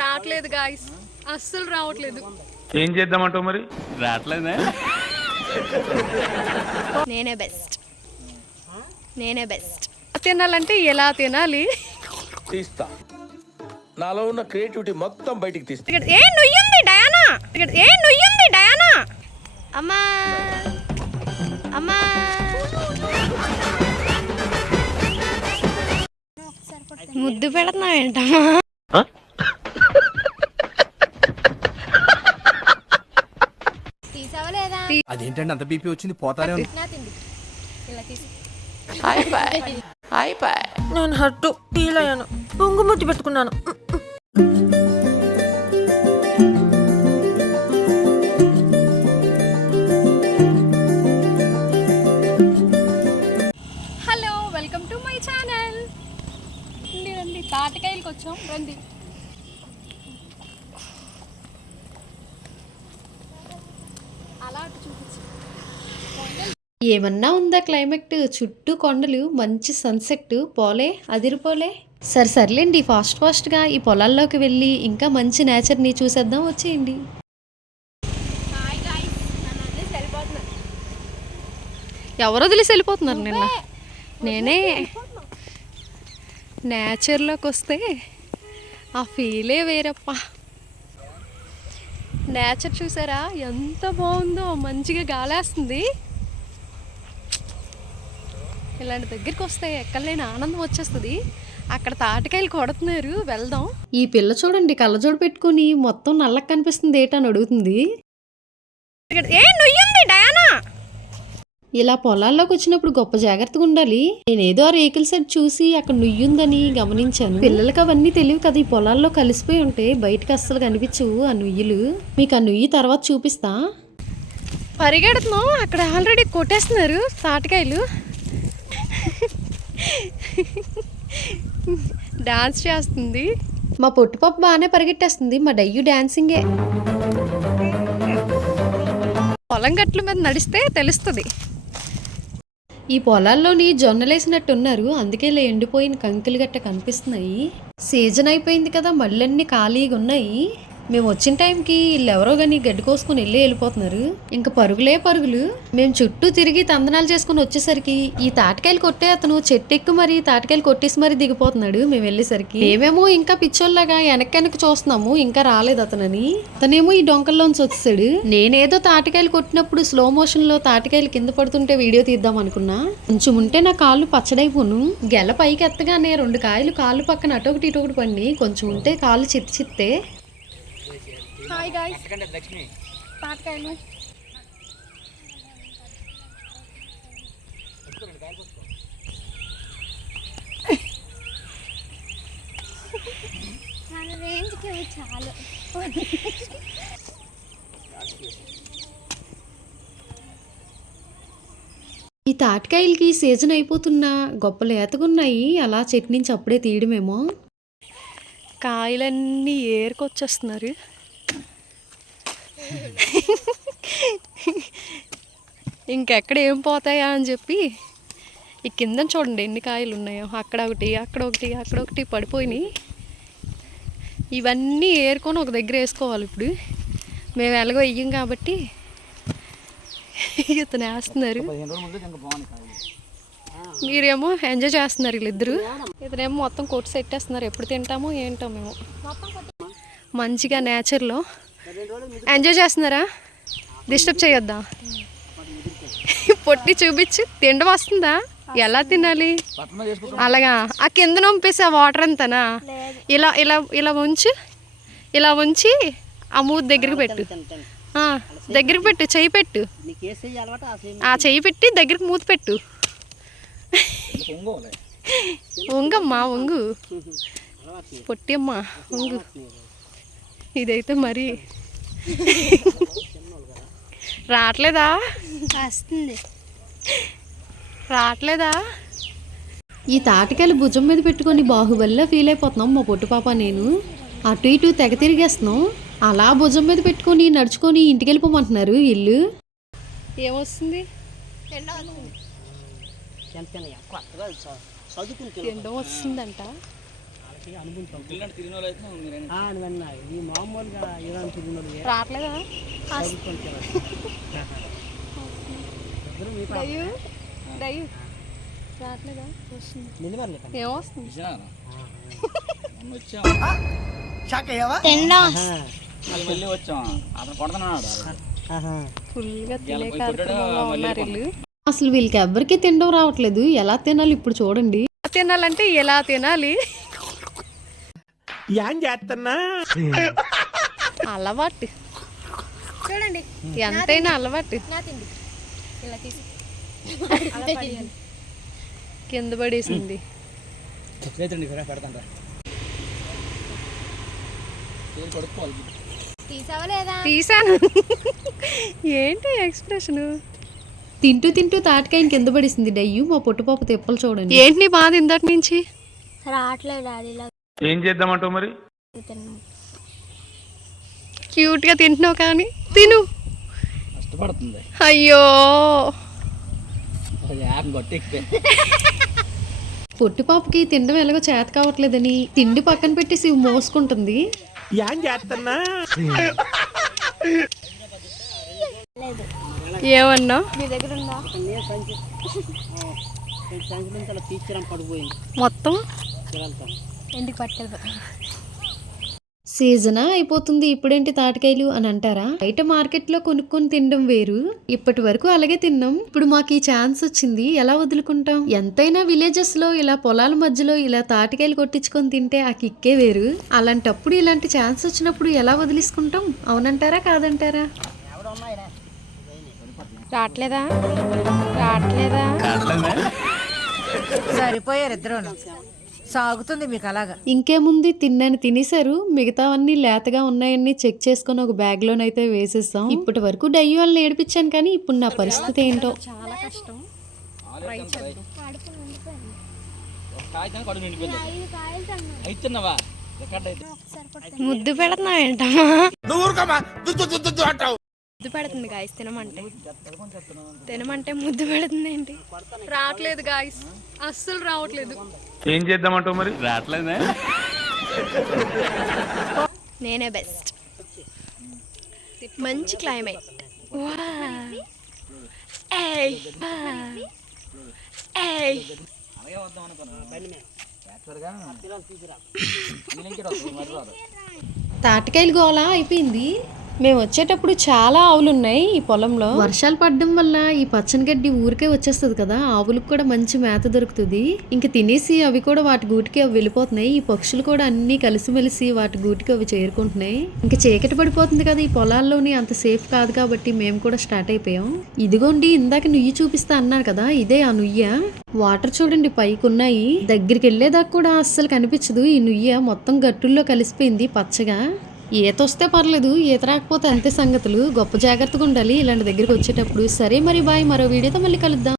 రావట్లేదు గాయ్స్, అస్సలు రావట్లేదు. ఏం చేద్దామంటావు మరి? రావట్లేదా? నేనే బెస్ట్. తినాలంటే ఎలా తినాలి? తీస్తా, నాలో ఉన్న క్రియేటివిటీ మొత్తం బయటికి తీస్తా. ఏ నుయ్యింది డయానా. అమ్మా ముద్దు పెడుతున్నావు ఏంటమ్మా? అదేంటండి అంత బీపీ వచ్చింది? పోతారే. నేను హట్టు ఫీల్ అయ్యాను, పొంగుముద్దు పెట్టుకున్నాను. Hello, welcome to my channel. రండి తాటికాయలకు వచ్చాం, రండి. అలా చూపించు. ఏమన్నా ఉందా క్లైమేట్? చుట్టూ కొండలు, మంచి సన్సెట్, పోలే అదిరిపోలే. సర్లేండి, ఫాస్ట్గా ఈ పొలాల్లోకి వెళ్ళి ఇంకా మంచి నేచర్ని చూసేద్దాం, వచ్చేయండి. ఎవరు వదిలేసి వెళ్ళిపోతున్నారు? నేనే నేచర్లోకి వస్తే ఆ ఫీలే వేరప్ప. నేచర్ చూసారా ఎంత బాగుందో, మంచిగా గాలేస్తుంది. ఇలాంటి దగ్గరికి వస్తే ఎక్కడలేని ఆనందం వచ్చేస్తుంది. అక్కడ తాటికాయలు కొడుతున్నారు, వెళ్దాం. ఈ పిల్ల చూడండి, కళ్ళజోడు పెట్టుకుని మొత్తం నల్లకి కనిపిస్తుంది ఏటని అడుగుతుంది. ఏ నుయ్యింది డయానా. ఇలా పొలాల్లోకి వచ్చినప్పుడు గొప్ప జాగ్రత్తగా ఉండాలి. నేనేదో ఆ రేకుల సెట్ చూసి అక్కడ నుయ్యుందని గమనించాను. పిల్లలకి అవన్నీ తెలియవు కదా, ఈ పొలాల్లో కలిసిపోయి ఉంటే బయటకు అస్సలు కనిపించవు ఆ నుయ్యులు. మీకు ఆ నుయ్యి తర్వాత చూపిస్తా. పరిగెడుతున్నాం, అక్కడ ఆల్రెడీ కొట్టేస్తున్నారు తాటికాయలు. డాన్స్ చేస్తుంది మా పొట్టు పప్పు, బాగానే పరిగెట్టేస్తుంది. మా డయ్యు డాన్సింగే. పొలం గట్ల మీద నడిస్తే తెలుస్తుంది. ఈ పొలాల్లోని జొన్నలేసినట్టున్నారు, అందుకే ఇలా ఎండిపోయిన కంకులు గట్ట కనిపిస్తున్నాయి. సీజన్ అయిపోయింది కదా, మళ్ళన్నీ ఖాళీగా ఉన్నాయి. మేము వచ్చిన టైంకి వీళ్ళెవరో కానీ గడ్డి కోసుకుని వెళ్ళిపోతున్నారు. ఇంకా పరుగులు. మేము చుట్టూ తిరిగి తందనాలు చేసుకుని వచ్చేసరికి ఈ తాటికాయలు కొట్టే అతను చెట్టు ఎక్కు మరి తాటికాయలు కొట్టేసి మరి దిగిపోతున్నాడు. మేము వెళ్ళేసరికి మేమేమో ఇంకా పిచ్చోళ్ళగా వెనక్కి చూస్తున్నాము, ఇంకా రాలేదు అతనని. అతనేమో ఈ డొంకల్లోంచి వచ్చేసాడు. నేనేదో తాటికాయలు కొట్టినప్పుడు స్లో మోషన్ లో తాటికాయలు కింద పడుతుంటే వీడియో తీద్దాం అనుకున్నా. కొంచెం ఉంటే నా కాళ్ళు పచ్చడైపోను. గెల పైకి ఎత్తగానే 2 కాయలు కాళ్ళు పక్కన అటొకటి ఇటొకటి పడి, కొంచెం ఉంటే కాళ్ళు చిత్తే. Hi guys, తాటికాయలు. చాలు. ఈ తాటికాయలకి సీజన్ అయిపోతున్నా గొప్ప లేతగున్నాయి. అలా చెట్టు నుంచి అప్పుడే తీయడమేమో. కాయలన్నీ ఏరుకొచ్చేస్తున్నారు. ఇంకెక్కడ ఏం పోతాయా అని చెప్పి ఈ కింద చూడండి ఎన్ని కాయలు ఉన్నాయో. అక్కడ ఒకటి పడిపోయినాయి. ఇవన్నీ ఏరుకొని ఒక దగ్గర వేసుకోవాలి. ఇప్పుడు మేము ఎలాగో వెయ్యం కాబట్టి ఇతను వేస్తున్నారు. మీరేమో ఎంజాయ్ చేస్తున్నారు వీళ్ళిద్దరు. ఇతనేమో మొత్తం కొట్టి సెట్టేస్తున్నారు. ఎప్పుడు తింటామో ఏంటో మేము. మంచిగా నేచర్లో ఎంజాయ్ చేస్తున్నారా? డిస్టర్బ్ చేయొద్దా? పొట్టి చూపించి తిండం వస్తుందా? ఎలా తినాలి? అలాగా ఆ కింద నొంపేసి ఆ వాటర్ అంతానా? ఇలా ఉంచి ఆ మూత దగ్గరికి పెట్టు. చెయ్యి పెట్టు. ఆ చెయ్యి పెట్టి దగ్గరికి మూత పెట్టు. వంగమ్మా, వంగు పొట్టి అమ్మా, వంగు. ఇదైతే మరి రావట్లేదా? ఈ తాటికాయలు భుజం మీద పెట్టుకొని బాహుబలిలో ఫీల్ అయిపోతున్నాం మా పొట్టు పాప నేను. అటు ఇటు తెగ తిరిగేస్తున్నాం. అలా భుజం మీద పెట్టుకొని నడుచుకొని ఇంటికి వెళ్ళిపోమంటున్నారు వీళ్ళు. ఏమొస్తుంది? ఎండ వస్తుందంట. రావట్లేదా దయ్యు దయ్యు రావట్లేదా వస్తుంది ఏమొస్తుంది ఫుల్గా తినే కార్యక్రమంలో ఉన్నారు వీళ్ళు. అసలు వీళ్ళకి ఎవ్వరికి తినడం రావట్లేదు. ఎలా తినాలి ఇప్పుడు చూడండి. తినాలంటే ఎలా తినాలి అలవాటు చూడండి, ఎంతైనా అలవాటు. కింద పడేసింది. తీసాను. ఏంటి ఎక్స్ప్రెషన్? తింటూ తింటూ తాటికాయని కింద పడేసింది డయ్యు. మా పొట్టుపాప తిప్పలు చూడండి. ఏంటి నీ బాధ ఇందాక నుంచి? రావట్లేదు. ఏం చేద్దామంటావు మరి? క్యూట్ గా తింటున్నావు కానీ తిను. అయ్యో పొట్టి పాపకి తినడం ఎలాగో చేత కావట్లేదని తిండి పక్కన పెట్టేసి మోసుకుంటుంది. ఏమన్నా మొత్తం ఎందుకు పట్టదు? సీజనా అయిపోతుంది ఇప్పుడేంటి తాటికాయలు అని అంటారా? బయట మార్కెట్ లో కొనుక్కొని తినడం వేరు. ఇప్పటి వరకు అలాగే తిన్నాం. ఇప్పుడు మాకు ఈ ఛాన్స్ వచ్చింది, ఎలా వదులుకుంటాం? ఎంతైనా విలేజెస్ లో ఇలా పొలాల మధ్యలో ఇలా తాటికాయలు కొట్టించుకొని తింటే ఆ కిక్కే వేరు. అలాంటప్పుడు ఇలాంటి ఛాన్స్ వచ్చినప్పుడు ఎలా వదిలేసుకుంటాం? అవునంటారా కాదంటారా? రావట్లేదా రావట్లేదా? సరిపోయారు ఇద్దరు. సాగుతుంది మీకు అలాగా. ఇంకేముంది, తిన్నాను తినేశారు. మిగతావన్నీ లేతగా ఉన్నాయని చెక్ చేసుకుని ఒక బ్యాగ్ లోనైతే వేసేసాం. ఇప్పటి వరకు డయ్యూ వాళ్ళని ఏడిపించాను కానీ ఇప్పుడు నా పరిస్థితి ఏంటో. చాలా కష్టం. ముద్దు పెడుతున్నావు ఏంటమ్మా? ముద్దు పెడుతుంది గాయస్. తినమంటే ముద్దు పెడుతుంది ఏంటి? రావట్లేదు గాయస్, అస్సలు రావట్లేదు. ఏం చేద్దామంటావు మరి? రావట్లేదా? నేనే బెస్ట్. మంచి క్లైమేట్. తాటికాయలు గోళ అయిపోయింది. మేము వచ్చేటప్పుడు చాలా ఆవులు ఉన్నాయి ఈ పొలంలో. వర్షాలు పడడం వల్ల ఈ పచ్చని గడ్డి ఊరికే వచ్చేస్తుంది కదా, ఆవులకు కూడా మంచి మేత దొరుకుతుంది. ఇంక తినేసి అవి కూడా వాటి గూటికి అవి వెళ్ళిపోతున్నాయి. ఈ పక్షులు కూడా అన్ని కలిసిమెలిసి వాటి గూటికి అవి చేరుకుంటున్నాయి. ఇంక చీకటి పడిపోతుంది కదా, ఈ పొలాల్లోని అంత సేఫ్ కాదు కాబట్టి మేము కూడా స్టార్ట్ అయిపోయాం. ఇదిగోండి ఇందాక నుయ్యి చూపిస్తా అన్నారు కదా, ఇదే ఆ నుయ్య. వాటర్ చూడండి పైకి ఉన్నాయి. దగ్గరికి వెళ్ళేదాకా కూడా అస్సలు కనిపించదు. ఈ నుయ్య మొత్తం గట్టుల్లో కలిసిపోయింది పచ్చగా. ఈత వస్తే పర్లేదు, ఈత రాకపోతే అంతే సంగతులు. గొప్ప జాగ్రత్తగా ఉండాలి ఇలాంటి దగ్గరికి వచ్చేటప్పుడు. సరే మరి బాయ్, మరో వీడియోతో మళ్ళీ కలుద్దాం.